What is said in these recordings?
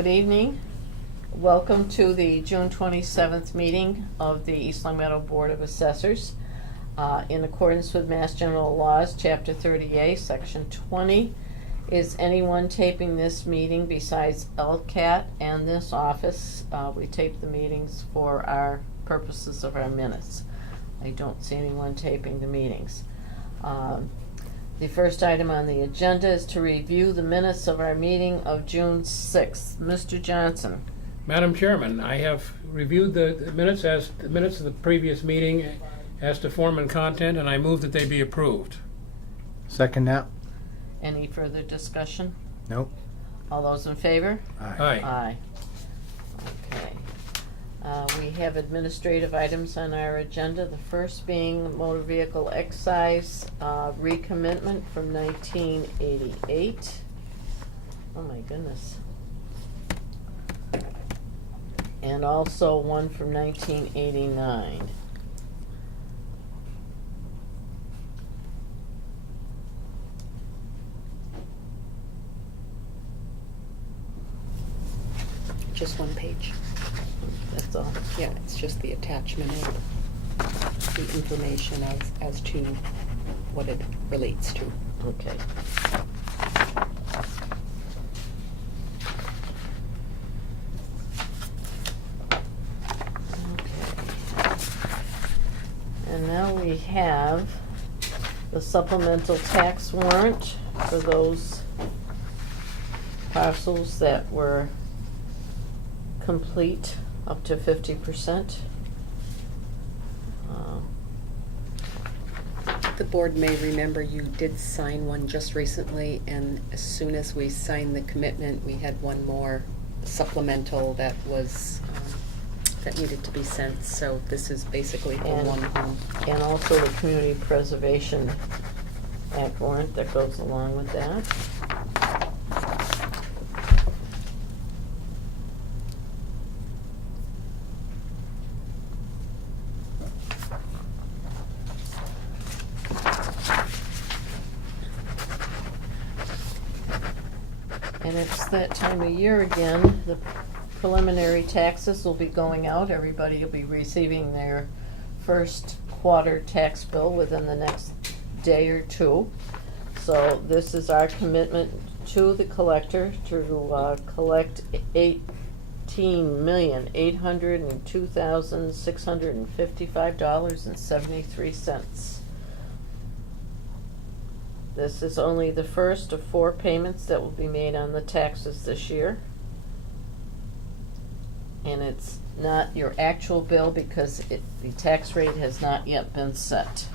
Good evening. Welcome to the June 27th meeting of the East Long Meadow Board of Assessors. In accordance with Mass General Laws, Chapter 30A, Section 20, is anyone taping this meeting besides LCAT and this office? We tape the meetings for our purposes of our minutes. I don't see anyone taping the meetings. The first item on the agenda is to review the minutes of our meeting of June 6th. Mr. Johnson. Madam Chairman, I have reviewed the minutes of the previous meeting as to form and content, and I move that they be approved. Second that? Any further discussion? Nope. All those in favor? Aye. Aye. Okay. We have administrative items on our agenda, the first being motor vehicle excise recommitment from 1988. Oh my goodness. And also one from 1989. Just one page. That's all. Yeah, it's just the attachment of the information as to what it relates to. Okay. And now we have the supplemental tax warrant for those parcels that were complete up to 50%. The board may remember you did sign one just recently, and as soon as we signed the commitment, we had one more supplemental that was, that needed to be sent, so this is basically for And- one home. And also the Community Preservation Act warrant that goes along with that. And it's that time of year again, the preliminary taxes will be going out, everybody will be receiving their first quarter tax bill within the next day or two. So this is our commitment to the collector to collect $18,802,655.73. This is only the first of 4 payments that will be made on the taxes this year. And it's not your actual bill because the tax rate has not yet been set.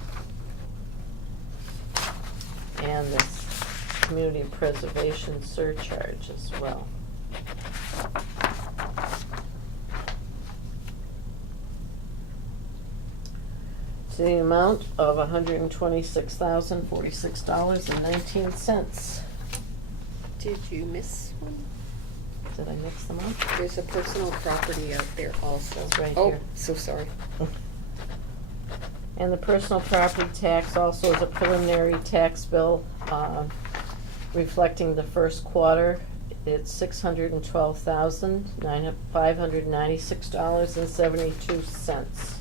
And this community preservation surcharge as well. To the amount of $126,046.19. Did you miss one? Did I mix them up? There's a personal property out there also. It's right Oh, here. so sorry. And the personal property tax also is a preliminary tax bill reflecting the first quarter. It's $612,596.72.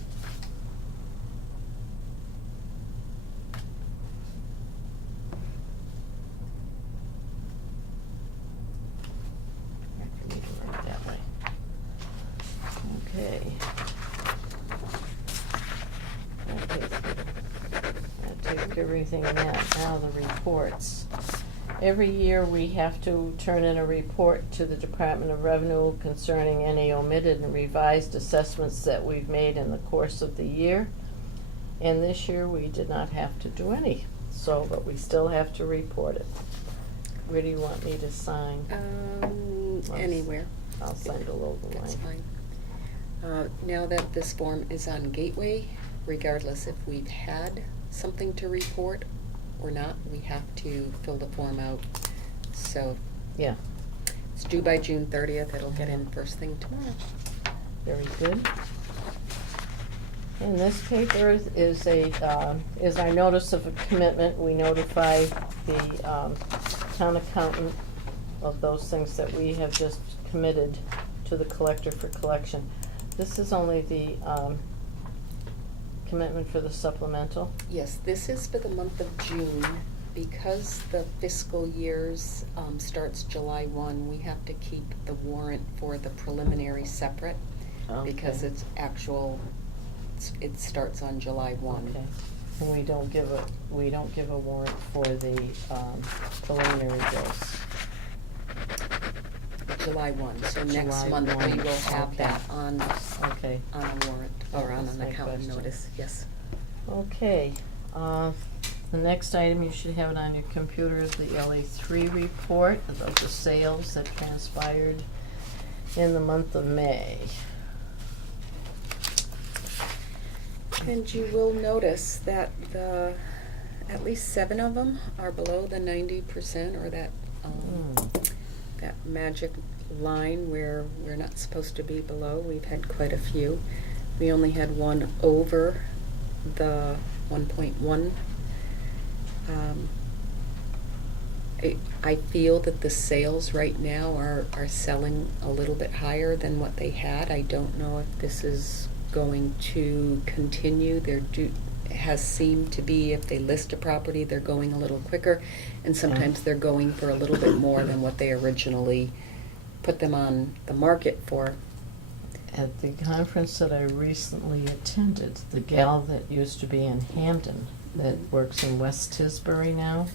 Okay. That takes care of everything in that. Now the reports. Every year we have to turn in a report to the Department of Revenue concerning any omitted and revised assessments that we've made in the course of the year. And this year we did not have to do any, but we still have to report it. Where do you want me to sign? Anywhere. I'll sign below the line. That's fine. Now that this form is on Gateway, regardless if we've had something to report or not, we have to fill the form out. So Yeah, it's due by June 30th. It'll get in first thing tomorrow. very good. And this paper is our notice of a commitment. We notify the town accountant of those things that we have just committed to the collector for collection. This is only the, commitment for the supplemental. Yes, this is for the month of June. Because the fiscal years starts July 1, we have to keep the warrant for the preliminary separate because Okay. it's actual, it starts on July 1. Okay. And we don't give a warrant for the, preliminary bills. July 1, so next July month we 1, will have okay. that on Okay. a warrant, or on That's an my account question. notice, yes. Okay, the next item, you should have it on your computer, is the LA3 report about the sales that transpired in the month of May. And you will notice that at least 7 of them are below the 90%, or that, that magic line where we're not supposed to be below. We've had quite a few. We only had one over the 1.1. I feel that the sales right now are selling a little bit higher than what they had. I don't know if this is going to continue. Has seemed to be, if they list a property, they're going a little quicker, and sometimes they're going for a little bit more than what they originally put them on the market for. At the conference that I recently attended, the gal that used to be in Hampton, that works in West Tisbury now,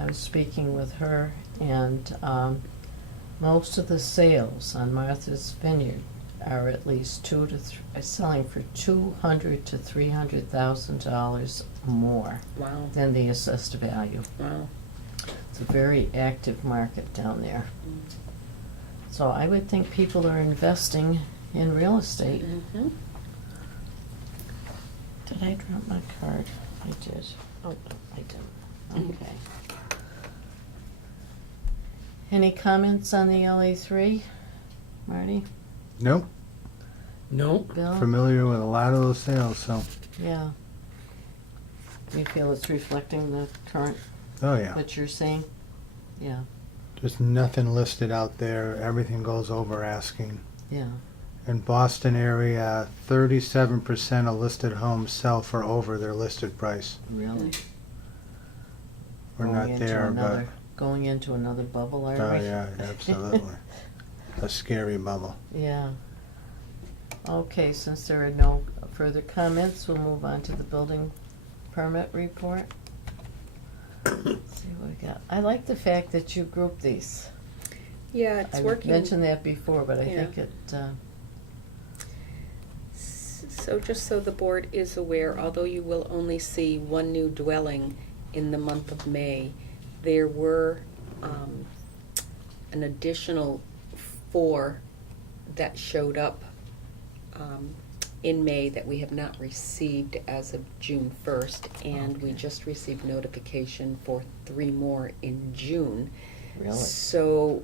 I was speaking with her, and most of the sales on Martha's Vineyard are at least selling for $200,000 to $300,000 more Wow. than the assessed value. Wow. It's a very active market down there. So I would think people are investing in real estate. Mm-hmm. Did I drop my card? I did. Oh, no, I didn't. Okay. Any comments on the LA3, Marty? Nope. No, Bill? Familiar with a lot of those sales, so, Yeah. Do you feel it's reflecting the current, oh yeah. what you're seeing? Yeah, Just nothing listed out there. Everything goes over asking. yeah. In Boston area, 37% of listed homes sell for over their listed price. Really? We're Going not into there, but, another- Going into another bubble, are we? oh yeah, absolutely. A scary bubble. Yeah. Okay, since there are no further comments, we'll move on to the building permit report. Let's see what we got. I like the fact that you group these. Yeah, it's I working. mentioned that before, but I Yeah. think it, So just so the board is aware, although you will only see one new dwelling in the month of May, there were an additional 4 that showed up in May that we have not received as of June 1st, and we Okay. just received notification for 3 more in June. really, So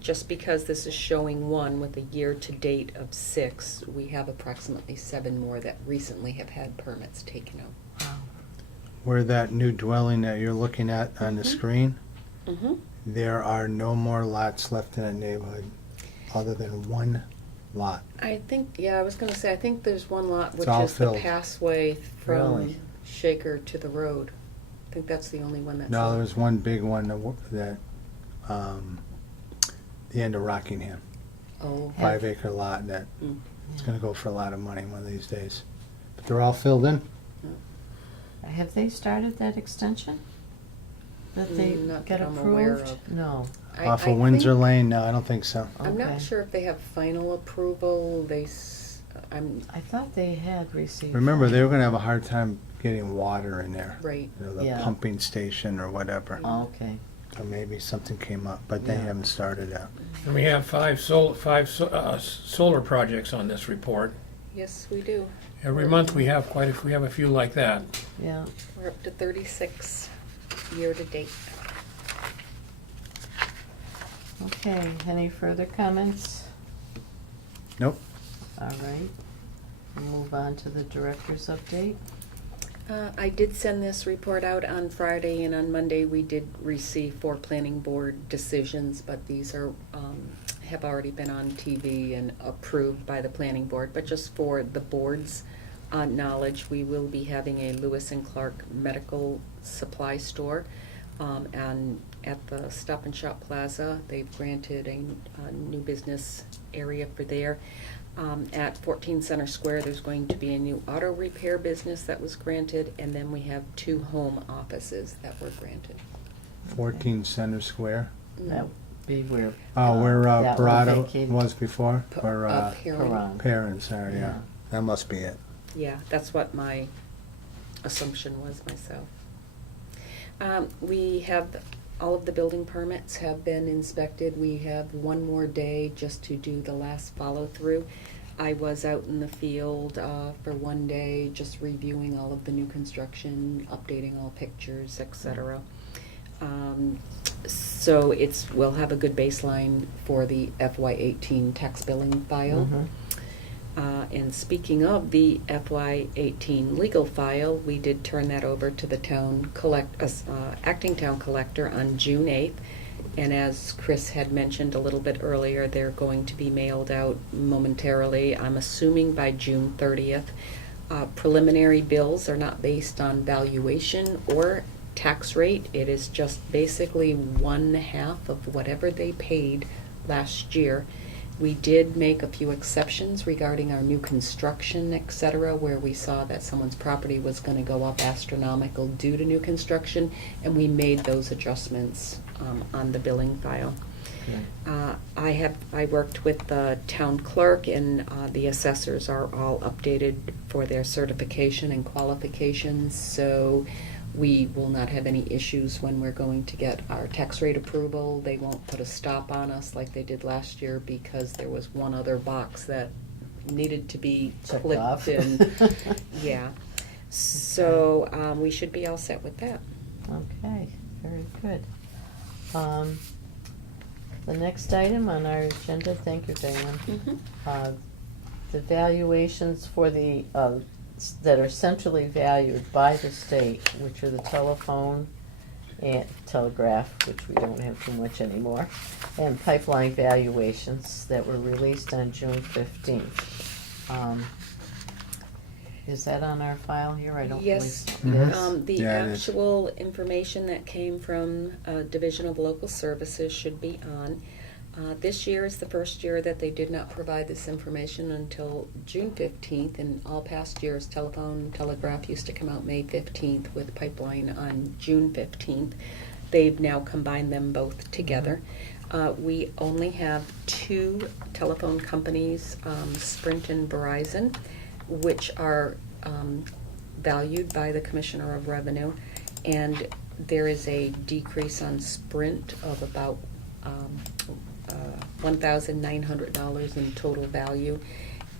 just because this is showing 1 with a year-to-date of 6, we have approximately 7 more that recently have had permits taken out. wow. Where that new dwelling that you're looking at on the Mhm. screen, Mm-hmm. there are no more lots left in that neighborhood other than one lot. I think, yeah, I was gonna say, I think there's one lot which all is the filled. passway from Really? Shaker to the road. I think that's the only one that's. No, left. there's one big one that, the end of Rockingham, Oh. 5-acre lot that Mm. it's gonna go for a lot of money one of these days. But they're all filled in. Have they started that extension? That they Not got that I'm aware approved? of. No. Off I of Windsor think- Lane, no, I don't think so. I'm Okay. not sure if they have final approval, I thought they had received. Remember, they that. were gonna have a hard time getting water in there. right. You know, the Yeah. pumping station or whatever. Oh, okay. So maybe something came up, but they Yeah. haven't started out. and we have five solar projects on this report. Yes, we do. Every month we have we have a few like that. Yeah. We're up to 36 year-to-date. Okay, any further comments? Nope. All right. We'll move on to the director's update. I did send this report out on Friday, and on Monday we did receive 4 planning board decisions, but these are, have already been on TV and approved by the planning board. But just for the board's knowledge, we will be having a Lewis and Clark medical supply store, and at the Stop and Shop Plaza. They've granted a new business area for there. At 14 Center Square, there's going to be a new auto repair business that was granted, and then we have 2 home offices that were granted. 14 Center Square. That would be where. Oh, where that one Parado vacated. was before? P- Or Perrin. Perrin. Perrin, sorry, yeah. Yeah. That must be it. Yeah, that's what my assumption was myself. We have, all of the building permits have been inspected. We have one more day just to do the last follow-through. I was out in the field for one day, just reviewing all of the new construction, updating all pictures, etc. So we'll have a good baseline for the FY18 tax billing file. Mhm. And speaking of the FY18 legal file, we did turn that over to the acting town collector on June 8th. And as Chris had mentioned a little bit earlier, they're going to be mailed out momentarily, I'm assuming by June 30th. Preliminary bills are not based on valuation or tax rate. It is just basically 1/2 of whatever they paid last year. We did make a few exceptions regarding our new construction, etc., where we saw that someone's property was going to go up astronomical due to new construction, and we made those adjustments on the billing file. Okay. I worked with the town clerk, and the assessors are all updated for their certification and qualifications, so we will not have any issues when we're going to get our tax rate approval. They won't put a stop on us like they did last year because there was one other box that needed to be Checked clicked off. in. Yeah. So we should be all set with that. Okay, very good. The next item on our agenda, thank you, Galen. The valuations for the, that are centrally valued by the state, which are the telephone and telegraph, which we don't have too much anymore, and pipeline valuations that were released on June 15th. Is that on our file here? I don't believe Yes. so. Mhm. Yes. The Yeah, it is. actual information that came from Division of Local Services should be on. This year is the first year that they did not provide this information until June 15th, and all past years, telephone, telegraph used to come out May 15th with pipeline on June 15th. They've now combined them both together. We only have 2 telephone companies, Sprint and Verizon, which are valued by the Commissioner of Revenue, and there is a decrease on Sprint of about $1,900 in total value,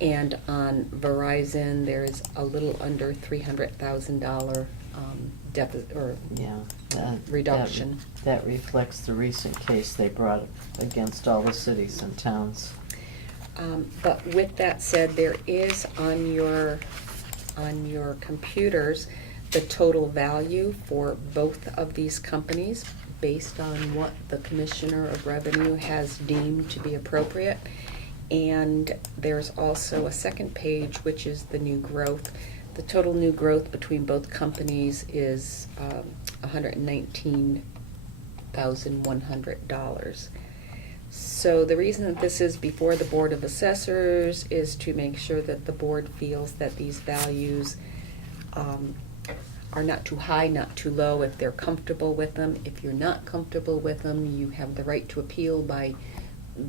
and on Verizon there is a little under $300,000 deficit or Yeah. reduction. That reflects the recent case they brought against all the cities and towns. But with that said, there is on your computers the total value for both of these companies based on what the Commissioner of Revenue has deemed to be appropriate. And there's also a second page, which is the new growth. The total new growth between both companies is $119,100. So the reason that this is before the Board of Assessors is to make sure that the board feels that these values are not too high, not too low, if they're comfortable with them. If you're not comfortable with them, you have the right to appeal by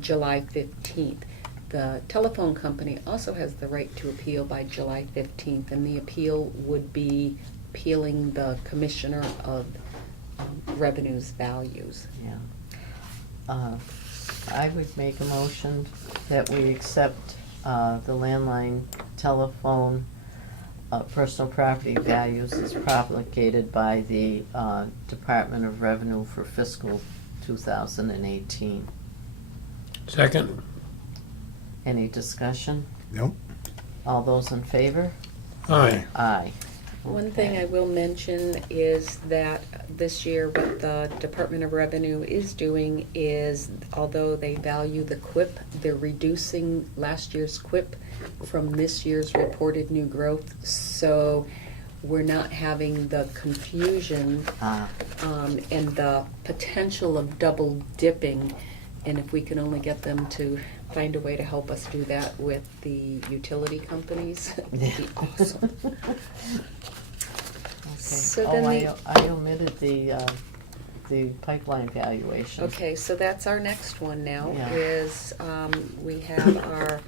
July 15th. The telephone company also has the right to appeal by July 15th, and the appeal would be appealing the Commissioner of Revenue's values. Yeah. I would make a motion that we accept the landline, telephone, personal property values as propagated by the Department of Revenue for fiscal 2018. Second? Any discussion? Nope. All those in favor? Aye. Aye. One thing I will mention is that this year what the Department of Revenue is doing is, although they value the QIP, they're reducing last year's QIP from this year's reported new growth. So we're not having the confusion and the potential of double dipping. And if we can only get them to find a way to help us do that with the utility companies, it'd be awesome. So Okay. then I omitted the pipeline valuation. Okay, so that's our next one now, Yeah. is we have our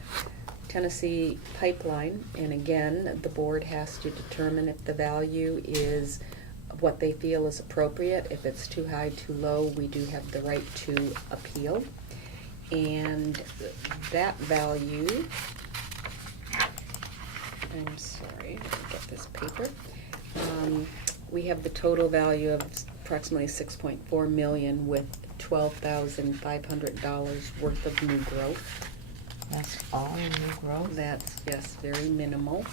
Tennessee pipeline, and again, the board has to determine if the value is what they feel is appropriate. If it's too high, too low, we do have the right to appeal. And that value, I'm sorry, let me get this paper. We have the total value of approximately 6.4 million with $12,500 worth of new growth. That's all in new growth? That's, yes, very minimal.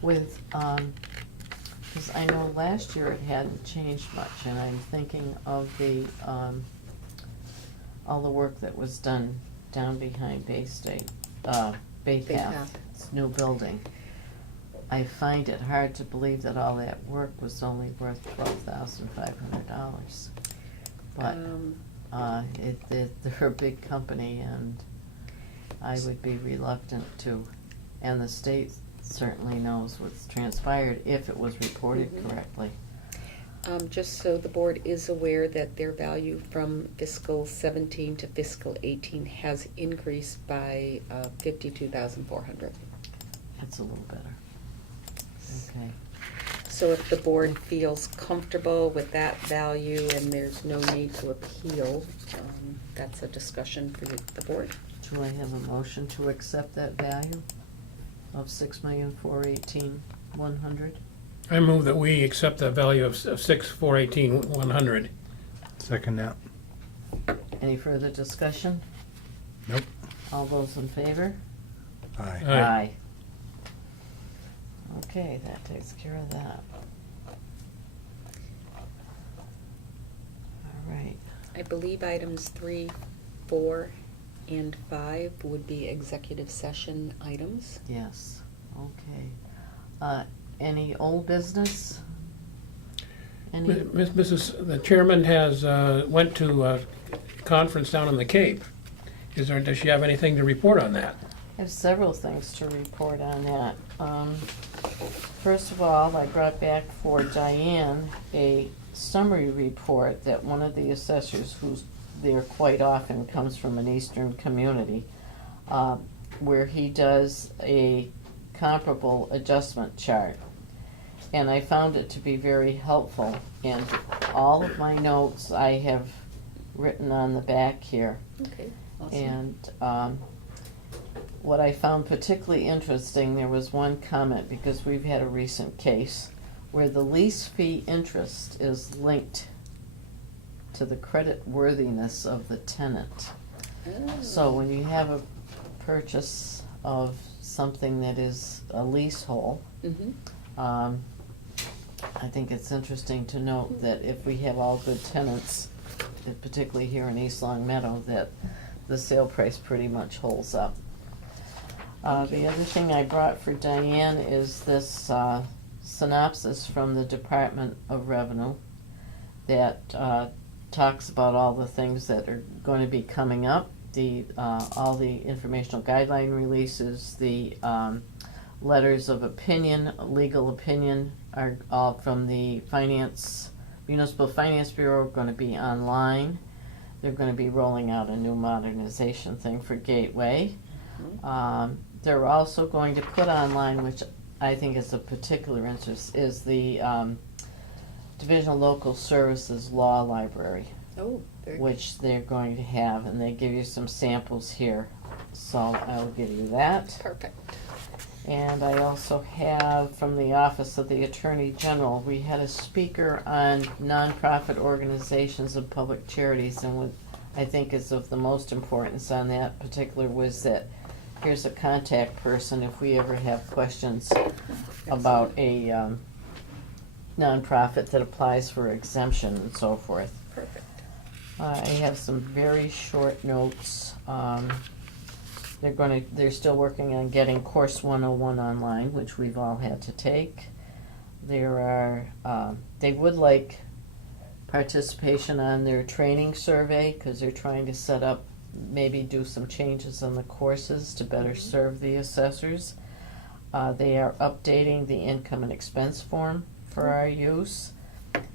With, because I know last year it hadn't changed much, and I'm thinking of the, all the work that was done down behind Bay State, Bay Bay Path, Path. this new building. I find it hard to believe that all that work was only worth $12,500. But, they're a big company, and I would be reluctant to, and the state certainly knows what's transpired if it was reported Mhm. correctly. Just so the board is aware that their value from fiscal 17 to fiscal 18 has increased by 52,400. That's a little better. Okay. So if the board feels comfortable with that value and there's no need to appeal, that's a discussion for the board. Do I have a motion to accept that value of $6,418,100? I move that we accept the value of 6,418,100. Second that. Any further discussion? Nope. All those in favor? Aye. Aye. Okay, that takes care of that. All right. I believe items 3, 4, and 5 would be executive session items. Yes, okay. Any old business? Any? The chairman has, went to a conference down on the Cape. Does she have anything to report on that? I have several things to report on that. First of all, I brought back for Diane a summary report that one of the assessors, who's there quite often, comes from an eastern community, where he does a comparable adjustment chart. And I found it to be very helpful, and all of my notes I have written on the back here. Okay, awesome. And what I found particularly interesting, there was one comment, because we've had a recent case where the lease fee interest is linked to the credit worthiness of the tenant. So when you have a purchase of something that is a leasehold, Mhm. I think it's interesting to note that if we have all good tenants, particularly here in East Long Meadow, that the sale price pretty much holds up. The other thing I brought for Diane is this synopsis from the Department of Revenue that talks about all the things that are going to be coming up, all the informational guideline releases, the letters of opinion, legal opinion are all from the Municipal Finance Bureau, going to be online. They're going to be rolling out a new modernization thing for Gateway. They're also going to put online, which I think is of particular interest, is the Division of Local Services Law Library, Oh, very good. which they're going to have, and they give you some samples here. So I'll give you that. Perfect. And I also have from the Office of the Attorney General, we had a speaker on nonprofit organizations and public charities, and what I think is of the most importance on that particular was that here's a contact person if we ever have questions about a nonprofit that applies for exemption and so forth. Perfect. I have some very short notes. They're still working on getting Course 101 online, which we've all had to take. They would like participation on their training survey, because they're trying to set up, maybe do some changes on the courses to better serve the assessors. They are updating the income and expense form for our use.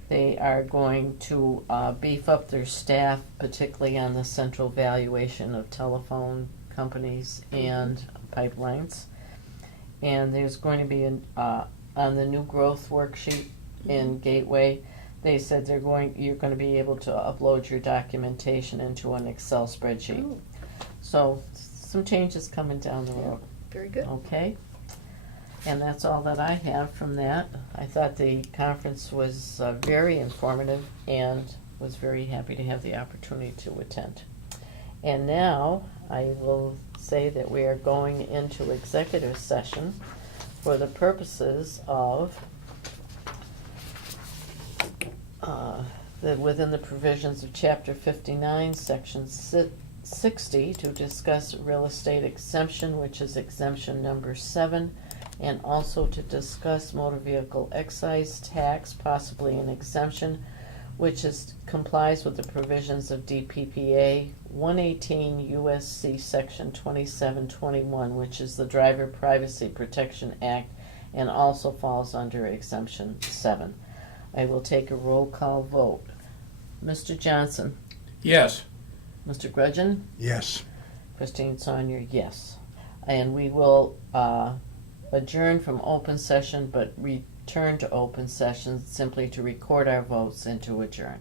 They are going to beef up their staff, particularly on the central valuation of telephone companies and pipelines. And there's going to be on the new growth worksheet in Gateway, they said you're going to be able to upload your documentation into an Excel spreadsheet. Oh, So some changes coming down the road. very good. Okay? And that's all that I have from that. I thought the conference was very informative and was very happy to have the opportunity to attend. And now I will say that we are going into executive session for the purposes of within the provisions of Chapter 59, Section 60, to discuss real estate exemption, which is exemption number 7, and also to discuss motor vehicle excise tax, possibly an exemption, which complies with the provisions of DPPA 118 U.S.C. Section 2721, which is the Driver Privacy Protection Act, and also falls under exemption 7. I will take a roll call vote. Mr. Johnson? Yes. Mr. Grudgeon? Yes. Christine Saunier, yes. And we will adjourn from open session, but return to open session simply to record our votes and to adjourn.